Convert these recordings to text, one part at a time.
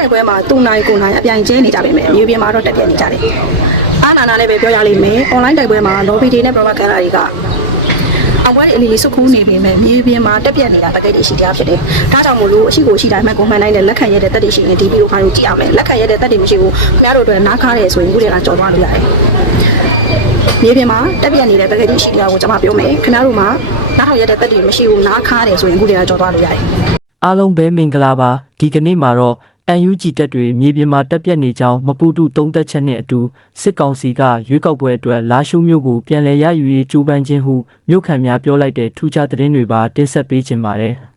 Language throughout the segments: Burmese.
တိုက်ပွဲမှာသူနိုင်ကိုနိုင်အပြိုင်ကျဲနေကြပါမယ်မြေပြင်မှာတော့တက်ပြက်နေကြတယ်အာနာနာလည်းပဲပြောရလိမ့်မယ် online တိုက်ပွဲမှာ lobby တွေနဲ့ propaganda တွေကအဝဲအလီစုခုနေပေမဲ့မြေပြင်မှာတက်ပြက်နေတာတကယ်တည်းရှိတရားဖြစ်တယ်။ဒါကြောင့်မို့လို့အရှိကိုရှိတိုင်းမှကိုမှန်နိုင်တဲ့လက်ခံရတဲ့တက်တွေရှိရင်ဒီဗီဒီယိုဖိုင်ကိုကြည့်အောင်မယ်။လက်ခံရတဲ့တက်တွေမရှိဘူး။ခင်ဗျားတို့အတွက်နားခါရဲဆိုရင်ခုတည်းကကြော်သွားလို့ရတယ်။မြေပြင်မှာတက်ပြက်နေတဲ့တကယ်တည်းရှိတရားကိုကျွန်မပြောမယ်။ခင်ဗျားတို့မှာနားထောင်ရတဲ့တက်တွေမရှိဘူးနားခါရဲဆိုရင်ခုတည်းကကြော်သွားလို့ရတယ်။အားလုံးပဲမင်္ဂလာပါဒီကနေ့မှာတော့ UNG တက်တွေမြေပြင်မှာတက်ပြက်နေကြောင်းမပူတူသုံးသက်ချက်နဲ့အတူစစ်ကောင်စီကရွေးကောက်ပွဲအတွက်လာရှုမျိုးကိုပြန်လည်ရယူရေးကြိုးပမ်းခြင်းဟုမြို့ခံများပြောလိုက်တဲ့ထူးခြားသတင်းတွေပါတင်ဆက်ပေးခြင်းပါတယ်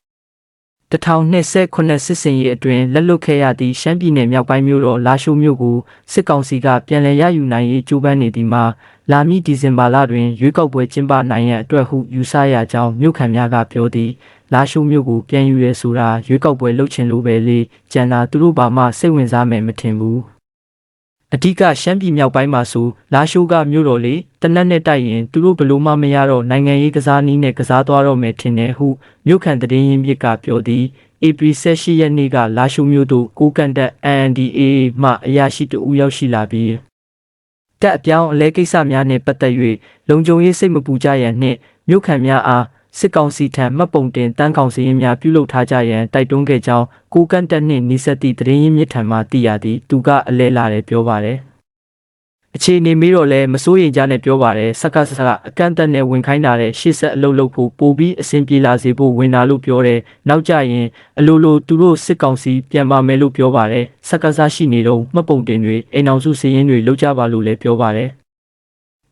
1029စစ်စင်ရေးအတွင်းလက်လွတ်ခဲ့ရသည့်ရှမ်းပြည်နယ်မြောက်ပိုင်းမြို့တော်လာရှိုးမြို့ကိုစစ်ကောင်စီကပြန်လည်ရယူနိုင်ရေးကြိုးပမ်းနေသည်မှာလာမည့်ဒီဇင်ဘာလတွင်ရွေးကောက်ပွဲကျင်းပနိုင်ရန်အတွက်ဟုယူဆရကြောင်းမြို့ခံများကပြောသည်လာရှိုးမြို့ကိုပြန်ယူရဲဆိုတာရွေးကောက်ပွဲလုပ်ချင်လို့ပဲလေကျန်တာသူတို့ဘာမှစိတ်ဝင်စားမယ်မထင်ဘူး အဓိကရှမ်းပြည်မြောက်ပိုင်းမှာဆိုလာရှိုးကမြို့တော်လေးတနက်နဲ့တိုက်ရင်သူတို့ဘလို့မှမရတော့နိုင်ငံရေးကစားနည်းနဲ့ကစားသွားတော့မယ်ထင်တယ်ဟုမြို့ခံတည်င်းရင်းမြစ်ကပြောသည်ဧပြီ18ရက်နေ့ကလာရှိုးမြို့သို့ကိုကန်တက် NDAA မှအရာရှိတဦးရောက်ရှိလာပြီးတက်အပြောင်းအလဲကိစ္စများနှင့်ပတ်သက်၍လုံခြုံရေးစိတ်မပူကြရန်နှင့်မြို့ခံများအား စစ်ကောင်စီထံမှတ်ပုံတင်တန်းကောင်စီရင်များပြုလုပ်ထားကြရန်တိုက်တွန်းခဲ့ကြောင်းကိုကန်တက်နှင့်နီးစပ်သည့်တရင်ရင်းမြစ်ထံမှသိရသည်သူကအလဲလာတယ်ပြောပါတယ်အခြေအနေမေးတော့လဲမစိုးရင်ကြနဲ့ပြောပါတယ်စက္ကစကအကန့်အသတ်နဲ့ဝင်ခိုင်းတာတဲ့ရှေ့ဆက်အလုပ်လုပ်ဖို့ပိုပြီးအဆင်ပြေလာစေဖို့ဝင်လာလို့ပြောတယ်နောက်ကြရင်အလိုလိုသူတို့စစ်ကောင်စီပြန်ပါမယ်လို့ပြောပါတယ်စက္ကစရှိနေတော့မှတ်ပုံတင်တွေအိမ်အောင်စုစည်ရင်းတွေလုပ်ကြပါလို့လည်းပြောပါတယ်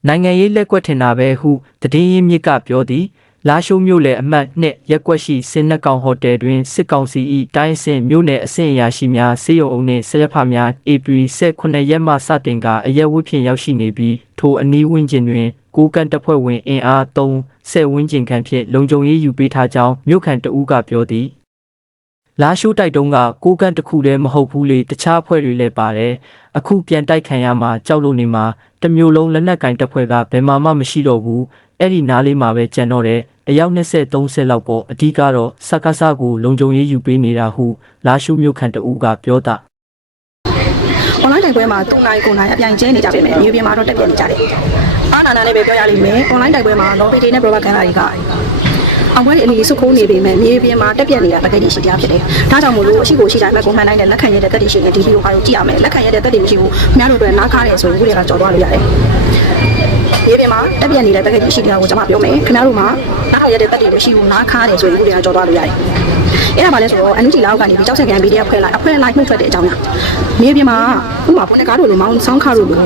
နိုင်ငံရေးလက်ကွက်ထင်တာပဲဟုတည်င်းရင်းမြစ်ကပြောသည် လာရှိုးမြို့လေအမှတ်နှစ်ရက်ကွက်ရှိစင်နှက်ကောင်ဟိုတယ်တွင်စစ်ကောင်စီ၏တိုင်းအဆင့်မြို့နယ်အဆင့်အရာရှိများစေယုံအုံနှင့်ဆက်ရဖများ AP 18ရက်မှစတင်ကအရက်ဝတ်ဖြင့်ရောက်ရှိနေပြီးထိုအနီးဝန်းကျင်တွင်ကိုကန်တပ်ဖွဲ့ဝင်အင်အား3 10ဝန်းကျင်ခန့်ဖြင့်လုံခြုံရေးယူပေးထားကြောင်းမြို့ခံတအူးကပြောသည်လာရှိုးတိုက်တုံးကကိုကန့်တစ်ခုတည်းမဟုတ်ဘူးလေတခြားအဖွဲ့တွေလည်းပါတယ်အခုပြန်တိုက်ခံရမှာကြောက်လို့နေမှာတစ်မျိုးလုံးလက်နက်ကင်တပ်ဖွဲ့ကဘယ်မှမှမရှိတော့ဘူး အဲ့ဒီနားလေးမှာပဲကြံတော့တယ်အယောက်20 30လောက်ပေါ့အဓိကတော့စက္ကစကိုလုံခြုံရေးယူပေးနေတာဟုလာရှိုးမြို့ခံတအူးကပြောတာ online တိုက်ပွဲမှာသူနိုင်ကိုနိုင်အပြိုင်ကျဲနေကြပါမယ်မြေပြင်မှာတော့တက်ပြက်နေကြတယ်အာနာနာလည်းပဲပြောရလိမ့်မယ် online တိုက်ပွဲမှာ lobby တွေနဲ့ propaganda တွေကအဝဲအလီစုခုနေပေမဲ့မြေပြင်မှာတက်ပြက်နေတာတကယ်ကြီးရှိတရားဖြစ်တယ်ဒါကြောင့်မို့လို့အရှိကိုရှိတိုင်းမှကိုမှန်နိုင်တဲ့လက်ခံရတဲ့တက်တွေရှိရင်ဒီဗီဒီယိုဖိုင်ကိုကြည့်အောင်မယ်လက်ခံရတဲ့တက်တွေမရှိဘူးခင်ဗျားတို့အတွက်နားခါရဲဆိုရင်ခုတည်းကကြော်သွားလို့ရတယ် မြေပြင်မှာတက်ပြက်နေတဲ့တကယ်ကြီးရှိတရားကိုကျွန်မပြောမယ်ခင်ဗျားတို့မှာနားခါရတဲ့တက်တွေမရှိဘူးနားခါရဲဆိုရင်ခုတည်းကကြော်သွားလို့ရတယ်အဲ့ဒါပါလဲဆိုတော့အန်ယူဂျီလောက်ကနေပြီးကြောက်ဆက်ကန် PDF ခွဲလိုက်အခွဲလိုက်နှုတ်ထွက်တဲ့အကြောင်းများမြေပြင်မှာဥပမာဘုန်းနဲ့ကားတို့လိုမောင်းဆောင်းခါတို့လို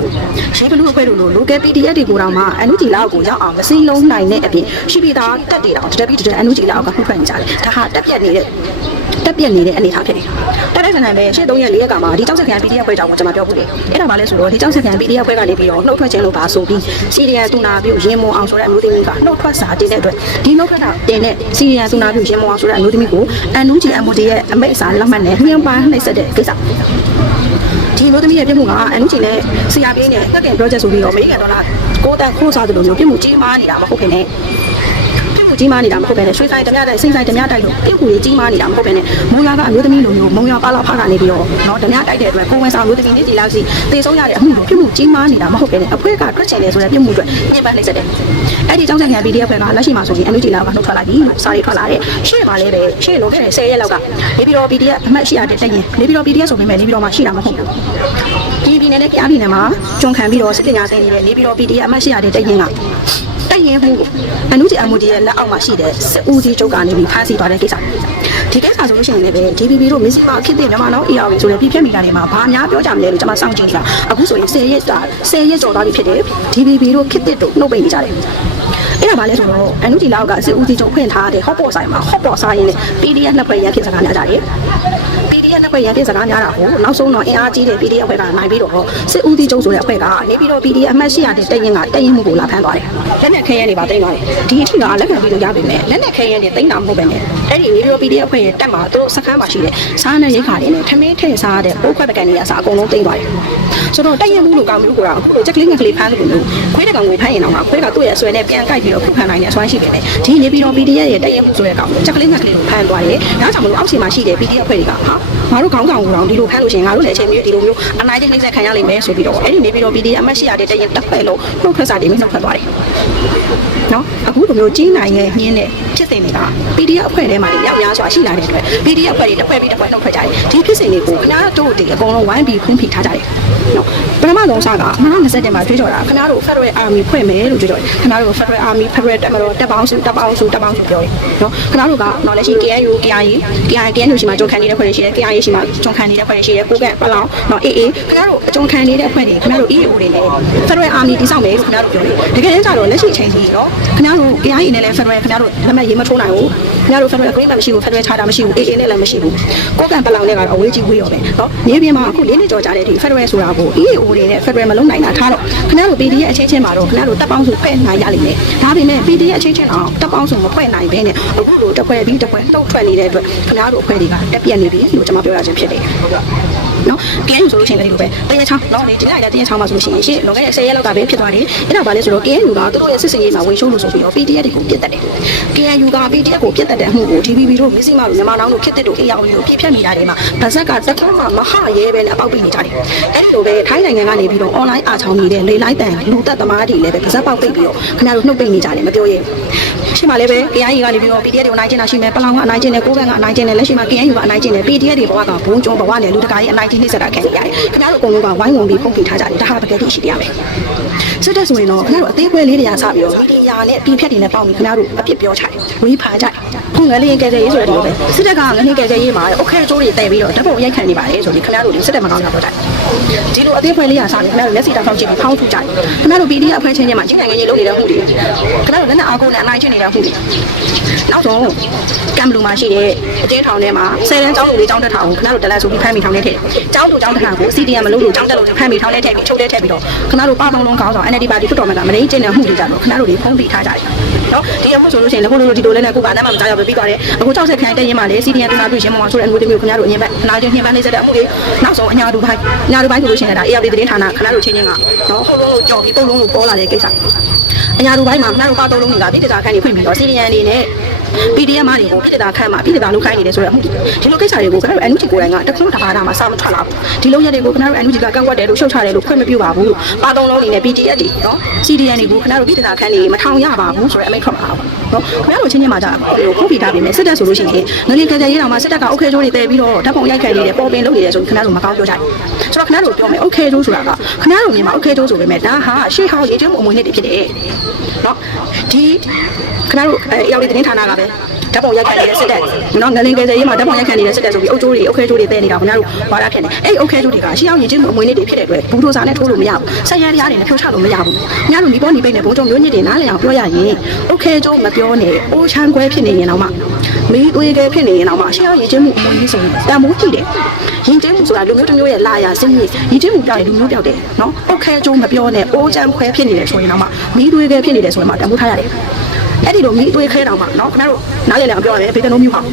ရေဘလူးအခွဲတို့လို local PDF တွေကိုတောင်မှအန်ယူဂျီလောက်ကိုရောက်အောင်မစင်းလုံးနိုင်တဲ့အပြင်ရှိပြီးသားတက်တွေတောင်တတက်ပြီးတတက်အန်ယူဂျီလောက်ကနှုတ်ထွက်နေကြတယ်ဒါဟာတက်ပြက်နေတဲ့ တက်ပြက်နေတဲ့အနေအထားဖြစ်တယ်တက်တဲ့ဆန်ဆန်ပဲရှစ်3ရက်4ရက်ကမှဒီကြောက်ဆက်ကန် PDF ခွဲကြောင်ကိုကျွန်မပြောဖို့လေအဲ့ဒါပါလဲဆိုတော့ဒီကြောက်ဆက်ကန် PDF ခွဲကနေပြီးတော့နှုတ်ထွက်ခြင်းလို့ပါဆိုပြီးစီရီယန်တူနာပြုရင်မွန်အောင်ဆိုတဲ့အမျိုးသမီးကနှုတ်ထွက်စာတင်တဲ့အတွက်ဒီနှုတ်ထွက်တာတင်တဲ့စီရီယန်တူနာပြုရင်မွန်အောင်ဆိုတဲ့အမျိုးသမီးကိုအန်ယူဂျီ MOD ရဲ့အမိတ်အစာလက်မှတ်နဲ့ညှိပန်းနှိပ်စက်တဲ့ကိစ္စဒီမျိုးသမီးရဲ့ပြစ်မှုကအန်ယူဂျီနဲ့ CRPA နဲ့တက်ကင် project ဆိုပြီးတော့အမေရိကန်ဒေါ်လာ6တန်ခိုးစားတယ်လို့မျိုးပြစ်မှုကြီးမားနေတာမဟုတ်ခင်နဲ့ ပြစ်မှုကြီးမားနေတာမဟုတ်ဘဲနဲ့ရွှေဆိုင်တမရတဲ့စိတ်ဆိုင်တမရတိုက်လို့ပြစ်မှုကြီးကြီးမားနေတာမဟုတ်ဘဲနဲ့မုံရွာကအမျိုးသမီးလိုမျိုးမုံရွာပါလာဖားကနေပြီးတော့နော်တမရတိုက်တဲ့အတွက်ကိုဝင်ဆောင်မျိုးသမီးနေ့ကြီးလောက်စီသေဆုံးရတဲ့အမှုလိုပြစ်မှုကြီးမားနေတာမဟုတ်ဘဲနဲ့အဖွဲကထွက်ချင်တယ်ဆိုတဲ့ပြစ်မှုအတွက်ညှဉ်းပန်းနှိပ်စက်တယ်အဲ့ဒီကြောင့်ဆက်ခံ PDF ကလက်ရှိမှာဆိုရင် NUG လာကနှုတ်ထွက်လိုက်ပြီလို့စာတွေထွက်လာတယ်ရှေ့မှာလည်းပဲရှေ့လုံးခဲ့တဲ့10ရက်လောက်ကနေပြီးတော့ PDF အမှတ်ရှိရတဲ့တက်ရင်နေပြီးတော့ PDF ဆိုပေမဲ့နေပြီးတော့မှရှိတာမဟုတ်ဘူးဒီပြည်နယ်နဲ့ကြားပြည်နယ်မှာကျွန်းခံပြီးတော့စစ်ပညာဆိုင်နေတဲ့နေပြီးတော့ PDF အမှတ်ရှိရတဲ့တက်ရင်က တက်ရင်မှုအနုဂျီအမူဒီရဲ့လက်အောက်မှာရှိတဲ့စဦးစီးချုပ်ကနေပြီးဖမ်းဆီးသွားတဲ့ကိစ္စဒီကိစ္စဆိုလို့ရှိရင်လည်းပဲ DPP တို့မစ္စည်းမခစ်တဲ့မြန်မာနော် ER ဆိုတဲ့ပြည်ဖြတ်မီတာတွေမှာဘာများပြောကြမလဲလို့ကျွန်မစောင့်ကြည့်နေတာအခုဆိုရင်10ရက်တာ10ရက်ကျော်သွားပြီဖြစ်တယ် DPP တို့ခစ်တဲ့တို့နှုတ်ပိတ်နေကြတယ်အဲ့ဒါဘာလဲဆိုတော့အန်နူဂျီလောက်ကစစ်ဦးစီးချုပ်ဖွင့်ထားတဲ့ hot pot ဆိုင်မှာ hot pot ဆိုင်ရင် PDF နှစ်ဖွဲ့ရန်ဖြစ်စကားများကြတယ် PDF နှစ်ဖွဲ့ရန်ဖြစ်စကားများတာကိုနောက်ဆုံးတော့အင်အားကြီးတဲ့ PDF အဖွဲ့ကနိုင်ပြီးတော့စစ်ဦးစီးချုပ်ဆိုတဲ့အဖွဲ့ကနေပြီးတော့ PDF အမှတ်ရှိရတဲ့တက်ရင်ကတက်ရင်မှုကိုလာဖမ်းသွားတယ်လက်နက်ခဲရဲတွေပါတင်သွားတယ်ဒီအထိကလက်ခံပြီးတော့ရပြီမဲ့လက်နက်ခဲရဲတွေတင်တာမဟုတ်ပဲနဲ့အဲ့ဒီနေပြီးတော့ PDF အဖွဲ့ရဲ့တက်မှာသူတို့စခန်းမှာရှိတဲ့စားနဲ့ရိတ်ခါတွေနဲ့ထမင်းထည့်စားတဲ့ပိုးခွက်ပကံတွေအစားအကုန်လုံးတင်သွားတယ်ဆိုတော့တက်ရင်မှုလို့ကောင်းမျိုးကိုတော့အခုလိုချက်ကလေးငယ်ကလေးဖမ်းလို့မျိုးခွေးတကောင်ကိုဖမ်းရင်တော့ခွေးကသူ့ရဲ့အဆွဲနဲ့ပြန်ကိုက်ပြီးတော့ခုခံနိုင်တဲ့အစွမ်းရှိတယ်ဒီနေပြီးတော့ PDF ရဲ့တက်ရင်မှုဆိုတဲ့ကောင်ချက်ကလေးငယ်ကလေးကိုဖမ်းသွားတယ်ဒါကြောင့်မလို့အောက်ခြေမှာရှိတဲ့ PDF အဖွဲ့တွေကဟာငါငါတို့ခေါင်းဆောင်ကိုတော့ဒီလိုဖမ်းလို့ရှိရင်ငါတို့လည်းအချိန်မျိုးဒီလိုမျိုးအနိုင်ချင်းနှိမ့်ဆက်ခံရလိမ့်မယ်ဆိုပြီးတော့အဲ့ဒီနေပြီးတော့ PDF အမှတ်ရှိရတဲ့တရင်တက်ဖက်လို့နှုတ်ထွက်စာတွေမျိုးနှုတ်ထွက်သွားတယ်နော်အခုလိုမျိုးကြီးနိုင်ရဲ့ညင်းတဲ့ဖြစ်စဉ်တွေက PDF အဖွဲ့ထဲမှာလည်းရောက်များစွာရှိလာတဲ့အတွက် PDF အဖွဲ့တွေတစ်ဖွဲ့ပြီးတစ်ဖွဲ့နှုတ်ထွက်ကြတယ်ဒီဖြစ်စဉ်တွေကိုခင်ဗျားတို့တွေအကုန်လုံးဝိုင်းပြီးဖွင့်ပြထားကြတယ်နော်ပထမဆုံးစက2020မှာကြွေးကြော်တာခင်ဗျားတို့ Federal Army ဖွဲ့မယ်လို့ကြွေးကြော်တယ်ခင်ဗျားတို့ Federal Army Federal တက်မတော်တက်ပေါင်းစုတက်ပေါင်းစုတက်ပေါင်းစုပြောတယ်နော်ခင်ဗျားတို့ကနော်လက်ရှိ KNU KIA KIA KNU ရှိမှာကြုံခံနေတဲ့ဖွဲ့တွေရှိတယ် KIA ရှိမှာကြုံခံနေတဲ့ဖွဲ့တွေရှိတယ်ကိုကန့်ပလောင်နော် AA ခင်ဗျားတို့အကြုံခံနေတဲ့ဖွဲ့တွေခင်ဗျားတို့ EAO တွေနဲ့ Federal Army တိစောက်မယ်လို့ခင်ဗျားတို့ပြောတယ်တကယ်တမ်းကျတော့လက်ရှိအချိန်ကြီးနော်ခင်ဗျားတို့ KIA နဲ့လည်း Federal ခင်ဗျားတို့လက်မှတ်ရေးမထိုးနိုင်ဘူးခင်ဗျားတို့ Federal Agreement မရှိဘူး Federal Charter မရှိဘူး AA နဲ့လည်းမရှိဘူးကိုကန့်ပလောင်နဲ့ကတော့အဝေးကြီးဝေးရောပဲနော်မြေပြင်မှာအခုလေးနှစ်ကြော်ကြတဲ့ဒီ Federal ဆိုတာကို EAO တွေနဲ့ Federal မလုံးနိုင်တာထားတော့ခင်ဗျားတို့ PD ရဲ့အချင်းချင်းမှာတော့ခင်ဗျားတို့တပ်ပေါင်းစုဖွဲ့နိုင်ရလိမ့်မယ်ဒါပေမဲ့ PD ရဲ့အချင်းချင်းအောင်တပ်ပေါင်းစုမဖွဲ့နိုင်ဘဲနဲ့အခုလိုတစ်ဖွဲ့ပြီးတစ်ဖွဲ့တုတ်ထွက်နေတဲ့အတွက်ခင်ဗျားတို့အဖွဲ့တွေကတက်ပြက်နေပြီလို့ကျွန်မပြောရခြင်းဖြစ်တယ် နော်ကဲယူဆိုလို့ရှိရင်လည်းဒီလိုပဲတရချောင်းနော်ဒီနေ့လည်းတရချောင်းမှာဆိုလို့ရှိရင်ရှေ့လွန်ခဲ့တဲ့10ရက်လောက်ကပဲဖြစ်သွားတယ်အဲ့ဒါဘာလဲဆိုတော့ KNU ကသူတို့ရဲ့စစ်စင်ရေးမှာဝင်ရှုံးလို့ဆိုပြီးတော့ PDF တွေကိုပြစ်တက်တယ် KNU က PDF ကိုပြစ်တက်တဲ့အမှုကို DBB တို့မြစည်းမတို့မြန်မာနောင်တို့ခစ်တဲ့တို့ AR တို့ပြစ်ဖြတ်နေတာတွေမှာဗဇက်ကတက်ခွန်းမှာမဟရဲပဲနဲ့အပေါက်ပိနေကြတယ်အဲ့ဒီလိုပဲထိုင်းနိုင်ငံကနေပြီးတော့ online အားချောင်းနေတဲ့လေလိုက်တန်လူသက်သမားတွေလည်းပဲဗဇက်ပေါက်ပိတ်ပြီးတော့ခင်ဗျားတို့နှုတ်ပိတ်နေကြတယ်မပြောရဲရှိမှလည်းပဲ KNU ကနေပြီးတော့ PDF တွေကိုအနိုင်ကျင့်တာရှိမယ်ပလောင်ကအနိုင်ကျင့်တယ်ကိုးကန့်ကအနိုင်ကျင့်တယ်လက်ရှိမှာ KNU ကအနိုင်ကျင့်တယ် PDF တွေဘဝကဘုံကျုံဘဝနဲ့လူတကာရဲ့အနိုင်ဒီနေ့ဆက်တာခံနေရတယ်ခင်ဗျားတို့အကုန်လုံးကဝိုင်းဝန်းပြီးပုံပြထားကြတယ်ဒါဟာတကယ်လို့ရှိပြရမယ်စစ်တပ်ဆိုရင်တော့ခင်ဗျားတို့အသေးခွဲလေးတရားစပြီးတော့မီဒီယာနဲ့ပြည်ဖြတ်တွေနဲ့ပေါင်းပြီးခင်ဗျားတို့အပြစ်ပြောချတယ်ဝေဖန်ကြတယ်ခုငလေးရင်ကယ်ဆယ်ရေးဆိုတဲ့ဒီလိုပဲစစ်တပ်ကငလေးကယ်ဆယ်ရေးမှာအုတ်ခဲကျိုးတွေတဲပြီးတော့ဓာတ်ပုံရိုက်ခံနေပါတယ်ဆိုပြီးခင်ဗျားတို့ဒီစစ်တပ်မကောင်းတာပြောကြတယ်ဒီလိုအသေးခွဲလေးတရားစပြီးခင်ဗျားတို့လက်စီတောက်ထောက်ကြည့်ပြီးဖောင်းထုတ်ကြတယ်ခင်ဗျားတို့ PDF အဖွဲ့ချင်းချင်းမှာချင်းနိုင်ငံရေးလုပ်နေတဲ့မှုတွေခင်ဗျားတို့လက်နဲ့အားကိုးနဲ့အနိုင်ကျင့်နေတဲ့မှုတွေနောက်ဆုံးကမ်ဘလူမှာရှိတဲ့အတင်းထောင်ထဲမှာဆယ်တန်းကျောင်းလူလေးကျောင်းတက်ထောင်ကိုခင်ဗျားတို့တလက်ဆိုပြီးဖမ်းမိထောင်ထဲထည့်တယ်ကျောင်းသူကျောင်းတက်ထောင်ကို CDM မလုပ်လို့ကျောင်းတက်လို့ဖမ်းမိထောင်ထဲထည့်ပြီးချုပ်ထဲထည့်ပြီးတော့ခင်ဗျားတို့ပါသုံးလုံးကောင်းဆောင် NLD ပါတီဖြစ်တော်မှာကမရင်းကျင့်တဲ့မှုတွေကြတော့ခင်ဗျားတို့တွေဖုံးပြီးထားကြတယ်နော်ဒီအမှုဆိုလို့ရှိရင်လည်းခုလိုလိုဒီလိုလဲနဲ့ကိုပါအတမ်းမှမကြောက်ရပဲပြီးသွားတယ်အခုကြောက်ဆက်ခံတဲ့ရင်မှာလေ CDM တူနာတွေ့ရှင်မအောင်ဆိုတဲ့အမှုတွေမျိုးခင်ဗျားတို့အရင်ဘက်အနာကျင်ညှိနှိုင်းနေစတဲ့အမှုတွေနောက်ဆုံးအညာတူပိုင်းအညာတူပိုင်းဆိုလို့ရှိရင်လည်းဒါ AR သတင်းဌာနခင်ဗျားတို့ချင်းချင်းကနော်ဟုတ်လုံးလို့ကြော်ပြီးပုံလုံးလို့ပေါ်လာတဲ့ကိစ္စအညာတူပိုင်းမှာခင်ဗျားတို့ပါသုံးလုံးတွေကပြည်တစာခန့်နေဖွင့်ပြီးတော့ CDM အနေနဲ့ PDF မတွေကိုပြည်တာခန့်မှာပြည်တာလုပ်ခိုင်းနေတယ်ဆိုတော့အမှုဒီလိုကိစ္စတွေကိုခင်ဗျားတို့ NUG ကိုယ်တိုင်ကတခုတပါးတာမှစာမထွက်လာဘူးဒီလိုရက်တွေကိုခင်ဗျားတို့ NUG ကကန့်ကွက်တယ်လို့ရှုတ်ချတယ်လို့ခွင့်မပြုပါဘူးပါသုံးလုံးအနေနဲ့ PDF တွေနော် CDN တွေကိုခင်ဗျားတို့ပြည်တာခန့်နေမထောင်ရပါဘူးဆိုတဲ့အမိန့်ထွက်မှာပါနော်ခင်ဗျားတို့ချင်းချင်းမှာကြာဟိုခုပြတာပြင်မယ်စစ်တပ်ဆိုလို့ရှိရင်ငလင်ကကြရေးတော်မှာစစ်တပ်က okay ကျိုးတွေတည်ပြီးတော့ဓာတ်ပုံရိုက်ခံနေတယ်ပေါ်ပင်လုပ်နေတယ်ဆိုခင်ဗျားတို့မကောင်းပြောကြတယ်ဆိုတော့ခင်ဗျားတို့ပြောမယ် okay ကျိုးဆိုတာကခင်ဗျားတို့မြင်မှာ okay ကျိုးဆိုပေမဲ့ဒါဟာရှေ့ဟောင်းရေးချင်းမှုအမွေနှစ်တွေဖြစ်တယ်နော်ဒီခင်ဗျားတို့အဲရောက်တဲ့တင်းဌာနကပဲ ဓာတ်ပုံရိုက်ခံနေတဲ့စစ်တပ်နော်ငလင်ကယ်ဆယ်ရေးမှာဓာတ်ပုံရိုက်ခံနေတဲ့စစ်တပ်ဆိုပြီးအုပ်ကျိုးတွေအုတ်ခဲကျိုးတွေတဲနေတာခင်ဗျားတို့ဘာသာဖြစ်နေအဲ့အုတ်ခဲကျိုးတွေကရှေးအောင်ရင်ချင်းမှုအမွေနှစ်တွေဖြစ်တဲ့အတွက်ဘူးဒိုစာနဲ့ထိုးလို့မရဘူးဆက်ရတရားတွေနဲ့ဖြုတ်ချလို့မရဘူးညတို့ဒီပေါ်ဒီပိတ်နဲ့ဘုံကျုံမျိုးညစ်တွေနားလည်အောင်ပြောရရင်အုတ်ခဲကျိုးမပြောနဲ့အိုးချမ်းခွဲဖြစ်နေရင်တော့မှမီးသွေးခဲဖြစ်နေရင်တော့မှရှေးအောင်ရင်ချင်းမှုအမွေနှစ်ဆိုရင်တန်ဖိုးကြည့်တယ်ရင်ချင်းမှုဆိုတာလူမျိုးတစ်မျိုးရဲ့လာရစင်းကြီးရင်ချင်းမှုပြောရင်လူမျိုးပြောက်တယ်နော်အုတ်ခဲကျိုးမပြောနဲ့အိုးချမ်းခွဲဖြစ်နေတယ်ဆိုရင်တော့မှမီးသွေးခဲဖြစ်နေတယ်ဆိုရင်မှတန်ဖိုးထားရတယ် အဲ့ဒီလိုမိသွေးခဲတောင်မှเนาะခင်ဗျားတို့နားလည်လည်းမပြောရပဲဘေးတလုံးမျိုးဟောင်း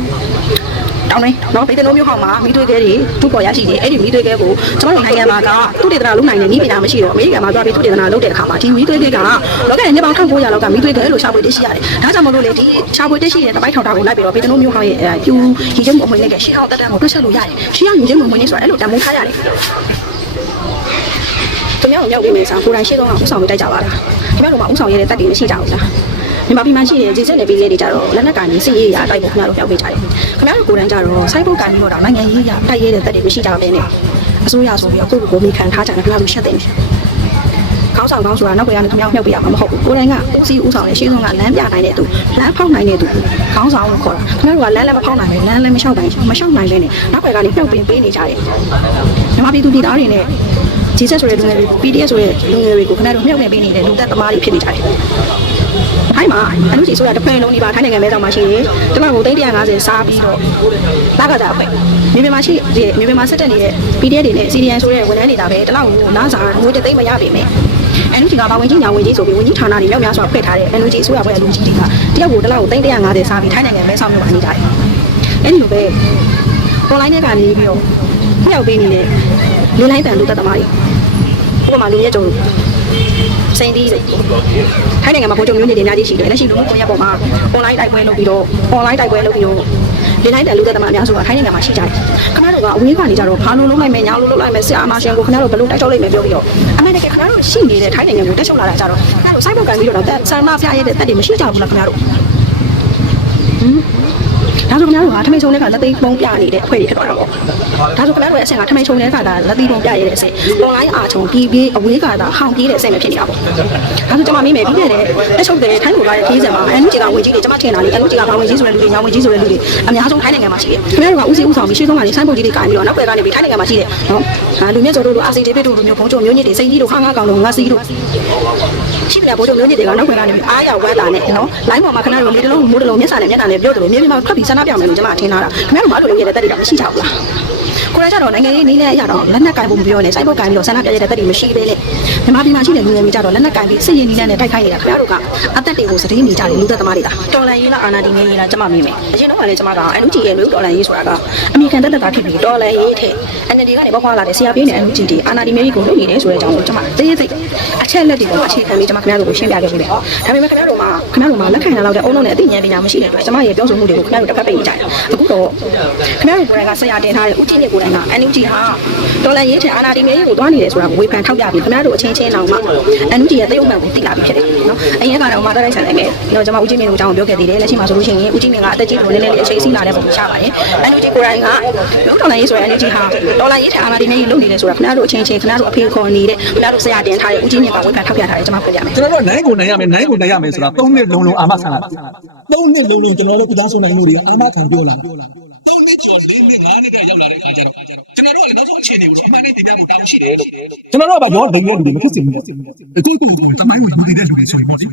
တောင်းနေเนาะဘေးတလုံးမျိုးဟောင်းမှာမိသွေးခဲတွေသူ့ပေါ်ရရှိတယ်အဲ့ဒီမိသွေးခဲကိုကျွန်တော်တို့နိုင်ငံမှာကသူတေသနာလုံးနိုင်တဲ့ဤပညာမရှိတော့အမေရိကန်မှာသွားပြီးသူတေသနာလုပ်တဲ့အခါမှာဒီမိသွေးခဲကလောကရဲ့ညပောင်1900လောက်ကမိသွေးခဲလို့ရှာဖွေတက်ရှိရတယ်ဒါကြောင့်မလို့လေဒီရှာဖွေတက်ရှိတဲ့တပိုင်းထောင်တာကိုလိုက်ပြီးတော့ဘေးတလုံးမျိုးဟောင်းရဲ့ပြူရည်ချင်းပုံမှန်နဲ့ရှေ့ဟောင်းတက်တက်ကိုတွက်ဆက်လို့ရတယ်ရှေ့ဟောင်းရည်ချင်းပုံမှန်နဲ့ဆိုတာအဲ့လိုတန်ဖိုးထားရတယ်သူများကိုမြောက်ပြီးမယ်ဆိုကိုယ်တိုင်ရှေ့တော့ဥဆောင်တိုက်ကြပါလားခင်ဗျားတို့ကဥဆောင်ရတဲ့တက်တွေမရှိကြဘူးလား မြန်မာပြည်မှာရှိတဲ့ဂျေဆက်နယ်ပြည်လေးတွေကြတော့လက်နက်ကန်ကြီးစစ်ရေးရာတိုက်ဖို့ခင်ဗျားတို့ပြောက်ပေးကြတယ်ခင်ဗျားတို့ကိုယ်တိုင်ကြတော့စိုက်ဖို့ကန်ပြီးတော့နိုင်ငံရေးရာတိုက်ရဲတဲ့တက်တွေမရှိကြဘဲနဲ့အစိုးရဆိုပြီးတော့ကိုယ့်ကိုယ်ကိုမိခံထားကြတယ်ခင်ဗျားတို့ရှက်တယ်ကောင်းဆောင်ကောင်းဆိုတာနောက်ပြန်ကနေခင်ဗျားမြှုပ်ပြရမှာမဟုတ်ဘူးကိုယ်တိုင်ကဦးစီးဦးဆောင်တဲ့ရှေ့ဆုံးကလမ်းပြနိုင်တဲ့သူလမ်းဖောက်နိုင်တဲ့သူကောင်းဆောင်လို့ခေါ်တာခင်ဗျားတို့ကလမ်းလည်းမဖောက်နိုင်ပဲလမ်းလည်းမလျှောက်နိုင်မလျှောက်နိုင်ပဲနဲ့နောက်ပြန်ကနေမြှုပ်ပင်ပေးနေကြတယ်မြန်မာပြည်သူပြည်သားတွေနဲ့ဂျေဆက်ဆိုတဲ့လူငယ်တွေ PDF ဆိုတဲ့လူငယ်တွေကိုခင်ဗျားတို့မြှုပ်ပင်ပေးနေတဲ့လူသက်သမားတွေဖြစ်နေကြတယ် ထိုင်းမှာအလူစီဆိုတာတစ်ဖွဲ့လုံးဒီပါထိုင်းနိုင်ငံမဲဆောင်မှာရှိတယ်။တမန်ကို350စားပြီးတော့လာကကြအဖွဲ့။မြေပြင်မှာရှိတဲ့မြေပြင်မှာဆက်တက်နေတဲ့ PDF တွေနဲ့ CDN ဆိုတဲ့ဝန်ထမ်းတွေဒါပဲတလောက်ကိုနားစာငွေတသိန်းမရပေမဲ့ NUG ကပါဝင်ကြီးညာဝင်ကြီးဆိုပြီးဝင်ကြီးဌာနတွေရောက်များစွာဖွဲ့ထားတဲ့ NUG အစိုးရဘက်အလူကြီးတွေကတယောက်ကိုတလောက်ကို350စားပြီးထိုင်းနိုင်ငံမဲဆောင်မြို့မှာနေကြတယ်။အဲ့ဒီလိုပဲ online နဲ့ကနေပြီးတော့ဖျောက်ပေးနေတဲ့လင်းလိုက်တန်လူသက်သမားတွေဥပမာလူမြတ်ကြုံ စိန်တီးတို့ထိုင်းနိုင်ငံမှာဗိုလ်ချုပ်မျိုးနေတွေအများကြီးရှိတယ်လက်ရှိလူမှုကွန်ရက်ပေါ်မှာ online တိုက်ပွဲလုပ်ပြီးတော့ online တိုက်ပွဲလုပ်ပြီးတော့ဒီတိုင်းတဲ့လူသက်သမားအများစုကထိုင်းနိုင်ငံမှာရှိကြတယ်ခင်ဗျားတို့ကအဝေးကနေကြတော့ဘာလို့လုံးလိုက်မယ်ညာလို့လုံးလိုက်မယ်ဆရာအမရှင်ကိုခင်ဗျားတို့ဘယ်လိုတိုက်ထုတ်လိုက်မယ်ပြောပြီးတော့အမှန်တကယ်ခင်ဗျားတို့ရှိနေတဲ့ထိုင်းနိုင်ငံကိုတက်ချုပ်လာတာကြတော့ခင်ဗျားတို့စိုက်ဖို့ကန်ပြီးတော့ဆန္ဒဖျားရတဲ့တက်တွေမရှိကြဘူးလားခင်ဗျားတို့ ဒါဆိုခင်ဗျားတို့ကထမိန်ချုံတဲ့ကလက်သိပုံပြနေတဲ့အဖွဲ့တွေဖြစ်သွားတာပေါ့ဒါဆိုခင်ဗျားတို့ရဲ့အဆင့်ကထမိန်ချုံတဲ့ကဒါလက်သိပုံပြရတဲ့အဆင့် online အာချုံပြီးပြီးအဝေးကသာဟောင်ပြေးတဲ့အဆင့်ပဲဖြစ်နေတာပေါ့ဒါဆိုကျွန်မမေးမယ်ပြီးခဲ့တဲ့တက်ချုပ်တဲ့ထိုင်းကိုလာတဲ့ခေးစဉ်မှာအန်ယူဂျီကဝင်ကြီးတွေကျွန်မထင်တာလေအန်ယူဂျီကဘာဝင်ကြီးဆိုတဲ့လူတွေညာဝင်ကြီးဆိုတဲ့လူတွေအများဆုံးထိုင်းနိုင်ငံမှာရှိတယ်ခင်ဗျားတို့ကဦးစီးဦးဆောင်ပြီးရှေ့ဆုံးကနေဆိုင်းပုတ်ကြီးတွေကန်ပြီးတော့နောက်ဘက်ကနေပြီးထိုင်းနိုင်ငံမှာရှိတယ်နော်ဒါလူမြတ်ကျော်တို့လိုအာစီဒေဗစ်တို့လိုမျိုးဘုံကျုံမျိုးညစ်တွေစိန်ကြီးတို့ခါငါကောင်တို့ငါစီတို့ ရှိတယ်ဘိုးတို့မျိုးညစ်တွေကနောက်ဘက်ကနေပြီးအားရဝမ်းတာနဲ့နော် line ပေါ်မှာခဏတော့လေတလုံးမိုးတလုံးမျက်စာနဲ့မျက်နှာနဲ့ပြောတယ်လို့မြေပြင်မှာဖတ်ပြီးဆန္ဒပြမယ်လို့ကျွန်မထင်တာခင်ဗျားတို့မအားလို့ရတဲ့တက်တွေတော့မရှိကြဘူးလား ကိုရကြတော့နိုင်ငံရေးနေနဲ့အရတော့လက်နက်ကင်ဖို့မပြောနဲ့စိုက်ဖို့ကင်ပြီးတော့ဆန္ဒပြရတဲ့တက်တွေမရှိသေးနဲ့မြန်မာပြည်မှာရှိတဲ့လူငယ်တွေကြတော့လက်နက်ကင်ပြီးစစ်ရင်နေနဲ့တိုက်ခိုင်းနေတာခင်ဗျားတို့ကအသက်တွေကိုစတင်းနေကြတယ်လူသက်သမားတွေလားတော်လန်ရေးလားအာနာဒီနေရေးလားကျွန်မမေးမယ်အရင်တော့ကလည်းကျွန်မကအန်ယူဂျီရဲ့လူတော်လန်ရေးဆိုတာကအမေရိကန်တက်တက်တာဖြစ်ပြီးတော်လန်ရေးတဲ့ NLD ကနေပေါခွာလာတဲ့ဆရာပြင်းနဲ့အန်ယူဂျီတွေအာနာဒီမေကြီးကိုလုပ်နေတယ်ဆိုတဲ့အကြောင်းကိုကျွန်မသိသိအချက်လက်တွေပေါ်အခြေခံပြီးကျွန်မခင်ဗျားတို့ကိုရှင်းပြခဲ့ပြီဒါပေမဲ့ခင်ဗျားတို့မှာခင်ဗျားတို့မှာလက်ခံရလောက်တဲ့အုံလုံးနဲ့အသိဉာဏ်ပညာမရှိတဲ့အတွက်ကျွန်မရဲ့ပြောဆိုမှုတွေကိုခင်ဗျားတို့တစ်ဖက်ပိတ်နေကြတယ်အခုတော့ခင်ဗျားတို့ကိုယ်တိုင်ကဆရာတင်ထားတဲ့ဦးကြီးနဲ့ကိုယ်တိုင်က NUG ဟာတော်လန်ရေးထင်အာနာဒီမေကြီးကိုတွားနေတယ်ဆိုတာကိုဝေဖန်ထောက်ပြပြီးခင်ဗျားတို့အချင်းချင်းတောင်မှ NUG ရဲ့တရုပ်မှန်ကိုသိလာပြီးဖြစ်တယ်နော်အရင်ကတော့မှတက်လိုက်ဆန်တယ်ပဲတော့ကျွန်မဦးကြီးမင်းကိုအကြောင်းပြောခဲ့သေးတယ်လက်ရှိမှာဆိုလို့ရှိရင်ဦးကြီးမင်းကအသက်ကြီးလို့နည်းနည်းလေးအချိန်စီးလာတဲ့ပုံရှားပါတယ် NUG ကိုယ်တိုင်ကမြို့တော်လန်ရေးဆိုတဲ့ NUG ဟာတော်လန်ရေးထင်အာနာဒီမေကြီးလုပ်နေတယ်ဆိုတာခင်ဗျားတို့အချင်းချင်းခင်ဗျားတို့အဖေခေါ်နေတဲ့ခင်ဗျားတို့ဆရာတင်ထားတဲ့ဦးကြီးမင်းကဝေဖန်ထောက်ပြထားတယ်ကျွန်မပြောပြမယ်ကျွန်တော်တို့ကနိုင်ကိုနိုင်ရမယ်နိုင်ကိုနိုင်ရမယ်ဆိုတာ၃နှစ်လုံးလုံးအာမခံလာ၃နှစ်လုံးလုံးကျွန်တော်တို့ပြည်သားစုနိုင်မှုတွေကအာမခံပြောလာ၃နှစ်ကျော်၄နှစ်၅နှစ်ကရောက်လာတဲ့အခါကျတော့ကျွန်တော်တို့ကလည်းနောက်ဆုံးအခြေအနေကိုအမှန်တည်းတင်ပြဖို့တောင်းရှိတယ်ကျွန်တော်တို့ကရောဒိန်ရဲ့လူတွေမဖြစ်စေဘူးဒီကိုကိုတမိုင်းကိုယူနေတဲ့လူတွေဆိုရင်ပေါ့ဒီ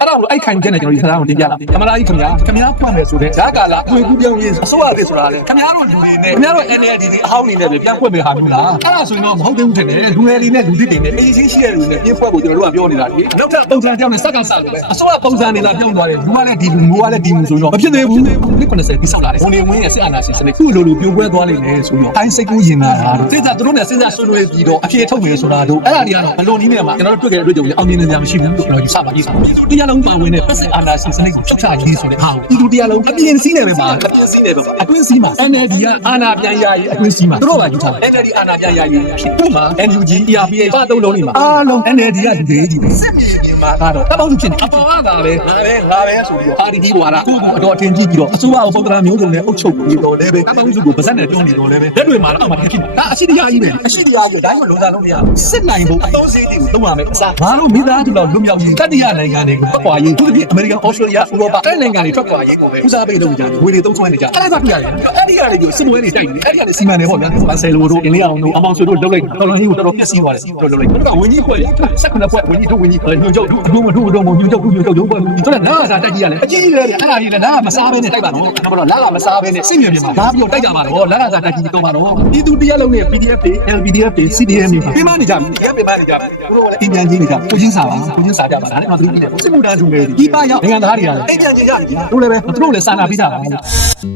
အဲ့ဒါကိုအဲ့ခိုင်ကျက်နဲ့ကျွန်တော်ဒီစကားကိုတင်ပြလာကမလာကြီးခင်ဗျာခင်ဗျာဖွင့်မယ်ဆိုတဲ့ဓာတ်ကာလာအသွင်ကူးပြောင်းရေးအစိုးရအသစ်ဆိုတာလေခင်ဗျားတို့လူတွေနဲ့ခင်ဗျားတို့ NLD ဒီအဟောင်းနေနဲ့ပြန်ဖွင့်ပေးဟာဘူးလားအဲ့ဒါဆိုရင်တော့မဟုတ်သေးဘူးထင်တယ်လူငယ်တွေနဲ့လူသစ်တွေနဲ့အေးချင်းရှိတဲ့လူတွေနဲ့ပြင်းဖွဲ့ဖို့ကျွန်တော်တို့ကပြောနေတာလေနောက်ထပ်ပုံစံကြောင်းနဲ့စက်ကဆက်လို့ပဲအစိုးရပုံစံနေတာပြောင်းသွားတယ်လူကလည်းဒီလူမျိုးကလည်းဒီလူဆိုတော့မဖြစ်သေးဘူးနှစ်90ပြီးဆောက်လာတယ်ဘုံနေဝင်းရဲ့စစ်အာဏာရှင်စနစ်ခုလိုလိုပြိုကွဲသွားလိမ့်မယ်ဆိုတော့တိုင်းစိတ်ကူးရင်လာတာတို့စိတ်သာသူတို့နဲ့စဉ်းစားဆွေးနွေးပြီးတော့အပြေထုတ်မယ်ဆိုတာတို့အဲ့ဒါတွေကတော့ဘလို့နည်းနဲ့မှကျွန်တော်တို့တွေ့ကြတဲ့အတွက်ကြောင့်အောင်မြင်နေကြမရှိဘူးလို့ကျွန်တော်ယူဆပါပြီတရားလုံးပါဝင်တဲ့စစ်အာဏာရှင်စနစ်ကိုဖြုတ်ချရေးဆိုတဲ့ဟာကိုဒီလူတရားလုံးအပြင်းစည်းနေတယ်မှာအပြင်းစည်းနေပဲအတွင်းစည်းမှာ NLD ကအာဏာပြန်ရရေးအတွင်းစည်းမှာတို့ကယူထားတယ် NLD အာဏာပြန်ရရေးဖြစ်တို့မှာ NUG ERPA ပါသုံးလုံးနေမှာအားလုံး NLD ကလူတွေကြီးတယ်စစ်မြေပြင်မှာကတော့တပ်ပေါင်းစုဖြစ်နေအပေါ်ကသာပဲငါပဲငါပဲဆိုပြီးတော့ပါတီကြီးဝါဒကိုကိုအတော်အထင်ကြီးပြီးတော့အစိုးရကိုပုံသဏ္ဍာန်မျိုးစုံနဲ့အုပ်ချုပ်ပြီးတော့လည်းပဲတပ်ပေါင်းစုကိုဗဇက်နဲ့တွန်းနေတော့လည်းပဲလက်တွေမှာတော့အောက်မှာဖြစ်နေတာအရှိတရားကြီးပဲအရှိတရားကြီးဒါမှမဟုတ်လုံးစားလုံးမရစစ်နိုင်ဖို့အသုံးစည်းတွေကိုသုံးရမယ်အစားငါတို့မိသားစုတော်လွတ်မြောက်ရေးတတိယနိုင်ငံတွေကိုပတ်ခွာရေးသူတို့အမေရိကန်ဩစတြေးလျဥရောပတိုင်းနိုင်ငံတွေထွက်ခွာရေးကိုပဲဦးစားပေးလုပ်ကြတယ်ဝေတွေသုံးဆွဲနေကြအဲ့ဒါကပြရတယ်အဲ့ဒီကနေပြီးစစ်ပွဲတွေတိုက်နေအဲ့ဒီကနေစီမံနေပေါ့ဗျာမဆယ်လိုတို့အင်းလေးအောင်တို့အမောင်ဆွေတို့လုပ်လိုက်တော်တော်ကြီးကိုတော်တော်ပြည့်စည်သွားတယ်တော်တော်လုပ်လိုက်တော့ဝင်းကြီးဖွဲ့ဆက်ခုနှစ်ဖွဲ့ဝင်းကြီးတို့ဝင်းကြီးညွှန်ချုပ်ဒုမဒုဒုမညွှန်ချုပ်ဒုညွှန်ချုပ်ရုံးဖွဲ့ဆိုတော့နားစာတက်ကြီးရတယ်အကြီးကြီးလေအဲ့ဒါကြီးလေနားမစားဘဲနဲ့တိုက်ပါတော့တော့လာကမစားဘဲနဲ့စိတ်မြင်မြင်ပါလာပြီးတော့တိုက်ကြပါတော့လာကစားတက်ကြီးတော့ပါတော့ဒီသူတရားလုံးနဲ့ PDF တွေ LPDF တွေ CDM တွေပြမနေကြဘူးတရားပြမနေကြဘူးတို့ကလည်းအင်ပြန်ကြီးနေကြကိုချင်းစားပါကိုချင်းစားကြပါဒါလည်းမသိဘူးစစ်မှုထမ်းသူတွေဒီပါရောက်နိုင်ငံသားတွေရတယ်အင်ပြန်ကြီးကြပြီတို့လည်းပဲတို့လည်းစာနာပြီးကြပါ